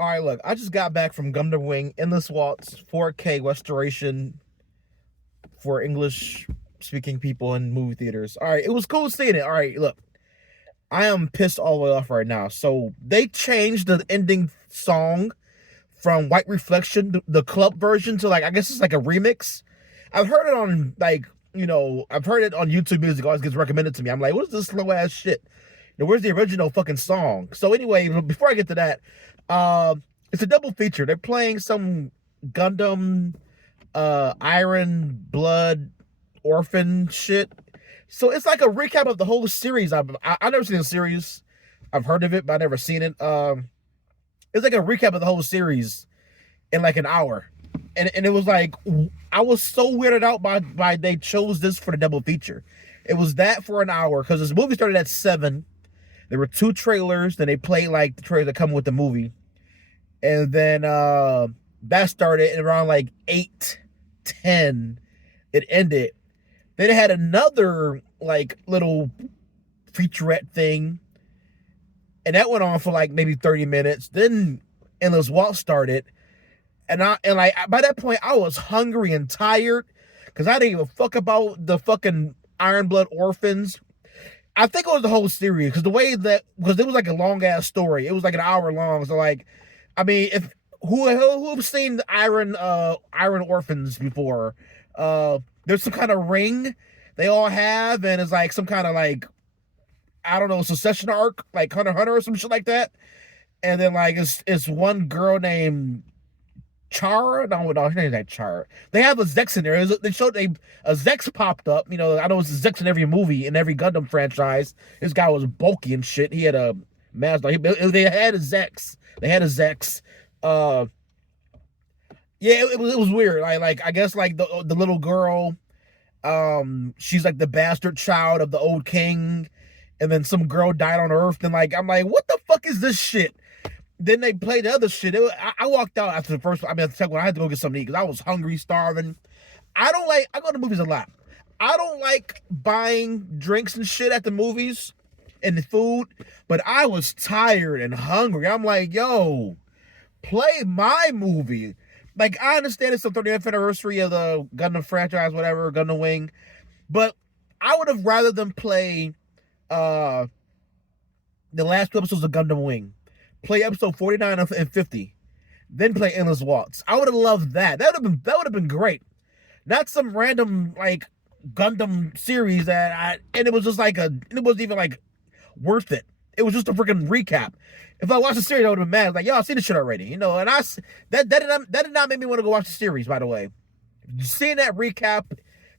All right, look, I just got back from Gundam Wing Endless Waltz 4K restoration for English speaking people in movie theaters. All right, it was cool seeing it. All right, look, I am pissed all the way off right now. So they changed the ending song from White Reflection, the club version, to like I guess it's like a remix. I've heard it on I've heard it on YouTube Music. Always gets recommended to me. I'm like, what is this slow ass shit? Where's the original fucking song? So anyway, before I get to that, it's a double feature. They're playing some Gundam, Iron Blood, Orphan shit. So it's like a recap of the whole series. I've never seen the series. I've heard of it, but I've never seen it. It's like a recap of the whole series in like an hour. And it was like I was so weirded out by they chose this for the double feature. It was that for an hour because this movie started at 7. There were 2 trailers, then they played like the trailers that come with the movie. And then that started and around like 8:10 it ended. Then it had another like little featurette thing. And that went on for like maybe 30 minutes. Then Endless Waltz started. And like by that point I was hungry and tired because I didn't give a fuck about the fucking Iron Blood Orphans. I think it was the whole series because because it was like a long ass story. It was like an hour long. So like, I mean, if who've seen the Iron Orphans before? There's some kind of ring they all have, and it's like some kind of like I don't know succession arc, like Hunter x Hunter or some shit like that. And then like it's one girl named Chara. No, her name's not Chara. They have a Zex in there. They showed a Zex popped up. You know, I know it's a Zex in every movie in every Gundam franchise. This guy was bulky and shit. He had a mask. They had a Zex. They had a Zex. Yeah, it was weird. Like I guess like the little girl, she's like the bastard child of the old king, and then some girl died on Earth. And like I'm like, what the fuck is this shit? Then they played the other shit. I walked out after the first. I mean, the second one, I had to go get something to eat because I was hungry, starving. I go to movies a lot. I don't like buying drinks and shit at the movies and the food, but I was tired and hungry. I'm like, yo, play my movie. Like, I understand it's the 30th anniversary of the Gundam franchise, whatever, Gundam Wing, but I would have rather them play the last 2 episodes of Gundam Wing. Play episode 49 and 50, then play Endless Waltz. I would have loved that. That would have been great. Not some random like Gundam series and it was just like it wasn't even like worth it. It was just a freaking recap. If I watched the series, I would have been mad. Like, yo, I've seen this shit already, you know. And that did not make me want to go watch the series. By the way, seeing that recap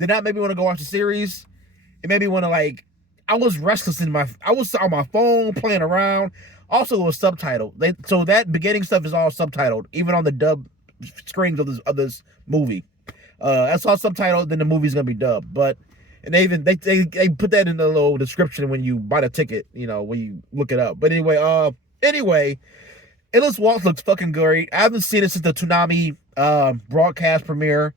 did not make me want to go watch the series. It made me want to like. I was restless I was on my phone playing around. Also, it was subtitled. So that beginning stuff is all subtitled, even on the dub screens of this movie. That's all subtitled. Then the movie's gonna be dubbed. But and they put that in the little description when you buy the ticket. You know, when you look it up. But anyway, Endless Waltz looks fucking great. I haven't seen it since the Toonami broadcast premiere,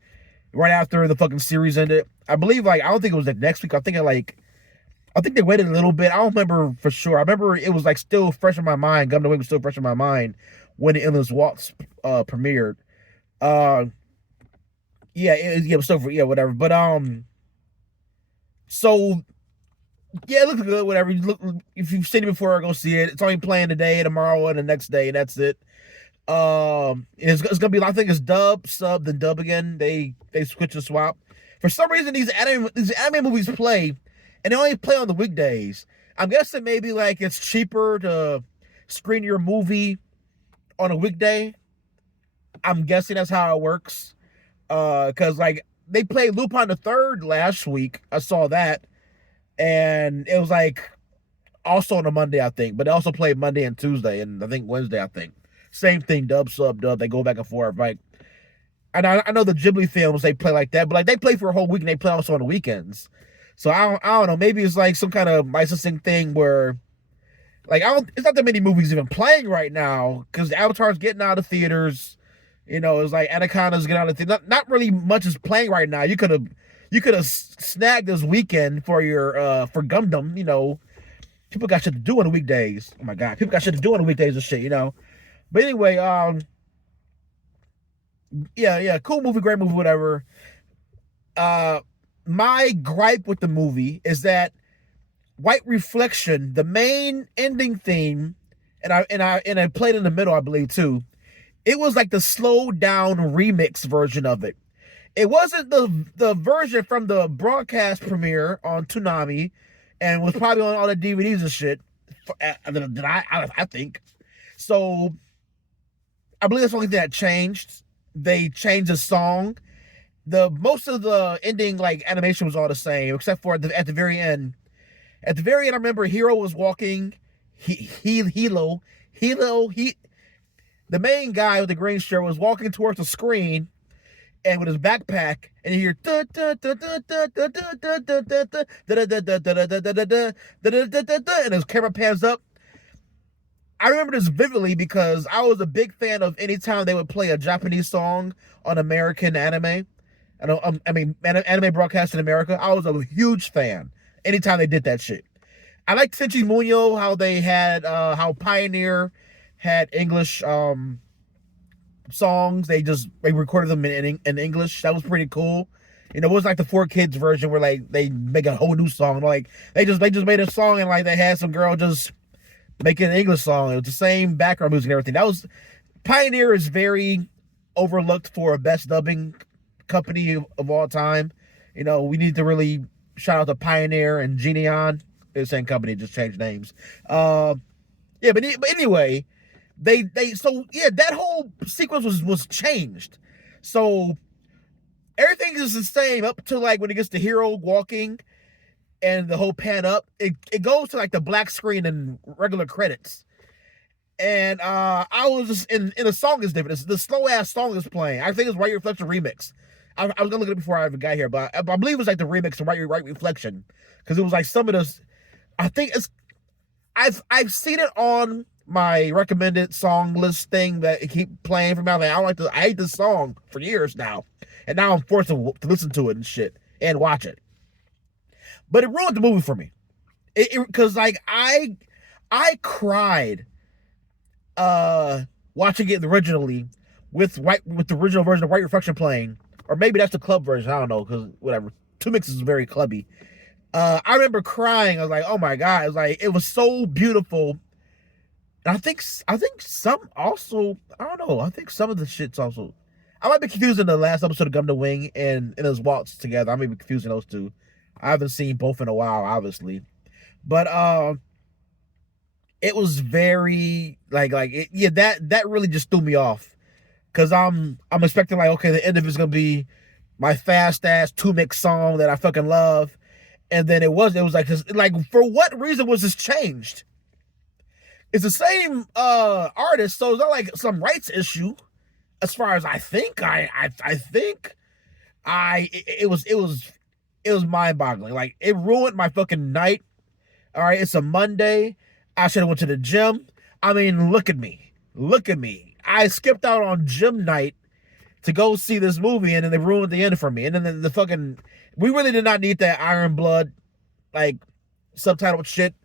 right after the fucking series ended. I believe I don't think it was like next week. I think they waited a little bit. I don't remember for sure. I remember it was like still fresh in my mind. Gundam Wing was still fresh in my mind when the Endless Waltz premiered. Yeah, it was still whatever. But so yeah, it looks good. Whatever. If you've seen it before, go see it. It's only playing today, tomorrow, and the next day. That's it. It's gonna be. I think it's dub, sub, then dub again. They switch and swap. For some reason, these anime movies play. And they only play on the weekdays. I'm guessing maybe like it's cheaper to screen your movie on a weekday. I'm guessing that's how it works. Cause like they played Lupin the Third last week. I saw that, and it was like also on a Monday, I think. But they also played Monday and Tuesday, and I think Wednesday. I think same thing. Dub, sub, dub. They go back and forth. Like, and I know the Ghibli films they play like that, but like they play for a whole week and they play also on the weekends. So I don't know. Maybe it's like some kind of licensing thing where, like, it's not that many movies even playing right now because Avatar's getting out of theaters. You know, it's like Anaconda's getting out of theaters. Not really much is playing right now. You could have snagged this weekend for your for Gundam. You know, people got shit to do on the weekdays. Oh my god, people got shit to do on the weekdays and shit. You know, But anyway, yeah, cool movie, great movie, whatever. Uh, my gripe with the movie is that White Reflection, the main ending theme, and I played in the middle, I believe too. It was like the slowed down remix version of it. It wasn't the version from the broadcast premiere on Toonami, and was probably on all the DVDs and shit. That I think so. I believe that's the only thing that changed. They changed the song. The most of the ending like animation was all the same, except for at the very end. At the very end, I remember Hero was walking. He the main guy with the green shirt was walking towards the screen and with his backpack, and you hear and his camera pans up. I remember this vividly because I was a big fan of any time they would play a Japanese song on American anime. Anime broadcast in America. I was a huge fan anytime they did that shit. I liked Tenchi Muyo, how they had, how Pioneer had English songs. They recorded them in English. That was pretty cool. You know, it was like the Four Kids version where like they make a whole new song. Like they just made a song and like they had some girl just making an English song. It was the same background music and everything. That was Pioneer is very overlooked for a best dubbing company of all time. You know, we need to really shout out to Pioneer and Geneon. They're the same company, just changed names. Yeah, but anyway, that whole sequence was changed. So everything is the same up to like when it gets to Hero walking and the whole pan up. It goes to like the black screen and regular credits. And I was just in the song is different. The slow ass song is playing. I think it's White Reflection remix. I was gonna look at it before I even got here, but I believe it was like the remix of White Reflection because it was like some of this. I think it's I've seen it on my recommended song list thing that it keep playing for me. I'm like, I hate this song for years now, and now I'm forced to listen to it and shit and watch it. But it ruined the movie for me. Because like I cried watching it originally with the original version of White Reflection playing, or maybe that's the club version. I don't know because whatever. Two Mix is very clubby. I remember crying. I was like, oh my god! It was like it was so beautiful. And I think some also I don't know. I think some of the shits also. I might be confusing the last episode of Gundam Wing and his WALTZ together. I may be confusing those two. I haven't seen both in a while, obviously, but it was very that really just threw me off because I'm expecting like okay the end of it's gonna be my fast ass Two Mix song that I fucking love, and then it was like for what reason was this changed? It's the same artist, so it's not like some rights issue as far as I think. I think it was mind boggling. Like it ruined my fucking night. All right, it's a Monday. I should have went to the gym. I mean, look at me. I skipped out on gym night to go see this movie, and then they ruined the end for me. And then the fucking we really did not need that Iron Blood like subtitled shit.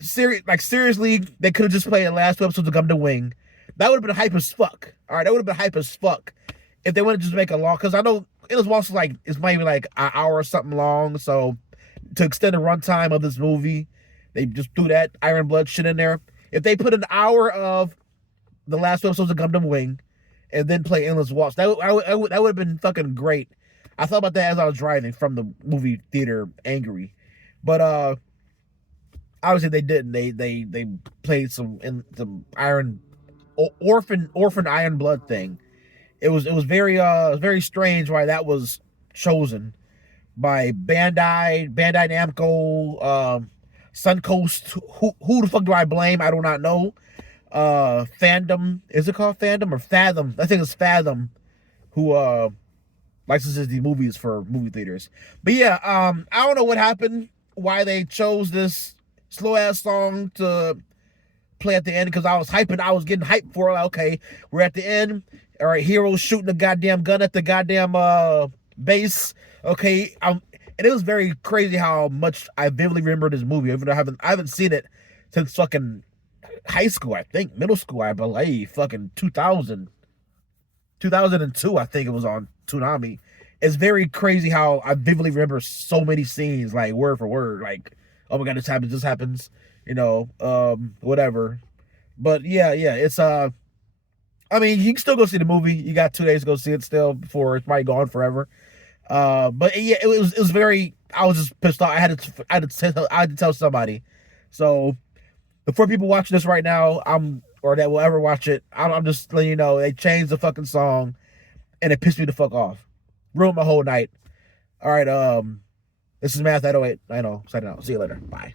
Seriously, they could have just played the last two episodes of Gundam Wing. That would have been hype as fuck. All right, that would have been hype as fuck if they wouldn't just make a long. Because I know it was also like it's maybe like an hour or something long. So to extend the runtime of this movie, they just threw that Iron Blood shit in there. If they put an hour of the last two episodes of Gundam Wing and then play Endless Waltz, that would have been fucking great. I thought about that as I was driving from the movie theater, angry, but obviously they didn't. They played some orphan Iron Blood thing. It was very strange why that was chosen by Bandai Namco, Suncoast. Who the fuck do I blame? I do not know. Fandom, is it called Fandom or Fathom? I think it's Fathom who licenses these movies for movie theaters. But yeah, I don't know what happened, why they chose this slow ass song to play at the end, because I was getting hyped for it. Like, okay, we're at the end. All right, Hero's shooting the goddamn gun at the goddamn base. Okay, and it was very crazy how much I vividly remember this movie, even though I haven't seen it since fucking high school, I think, middle school, I believe, fucking 2002, I think it was on Toonami. It's very crazy how I vividly remember so many scenes, like word for word, like, oh my god, this happens, whatever. But yeah, it's I mean, you can still go see the movie. You got 2 days to go see it still before it's probably gone forever. But yeah, it was very. I was just pissed off. I had to tell somebody. So the 4 people watching this right now, or that will ever watch it, I'm just letting you know they changed the fucking song, and it pissed me the fuck off. Ruined my whole night. All right, this is Math 908. I know. Signing out. See you later. Bye.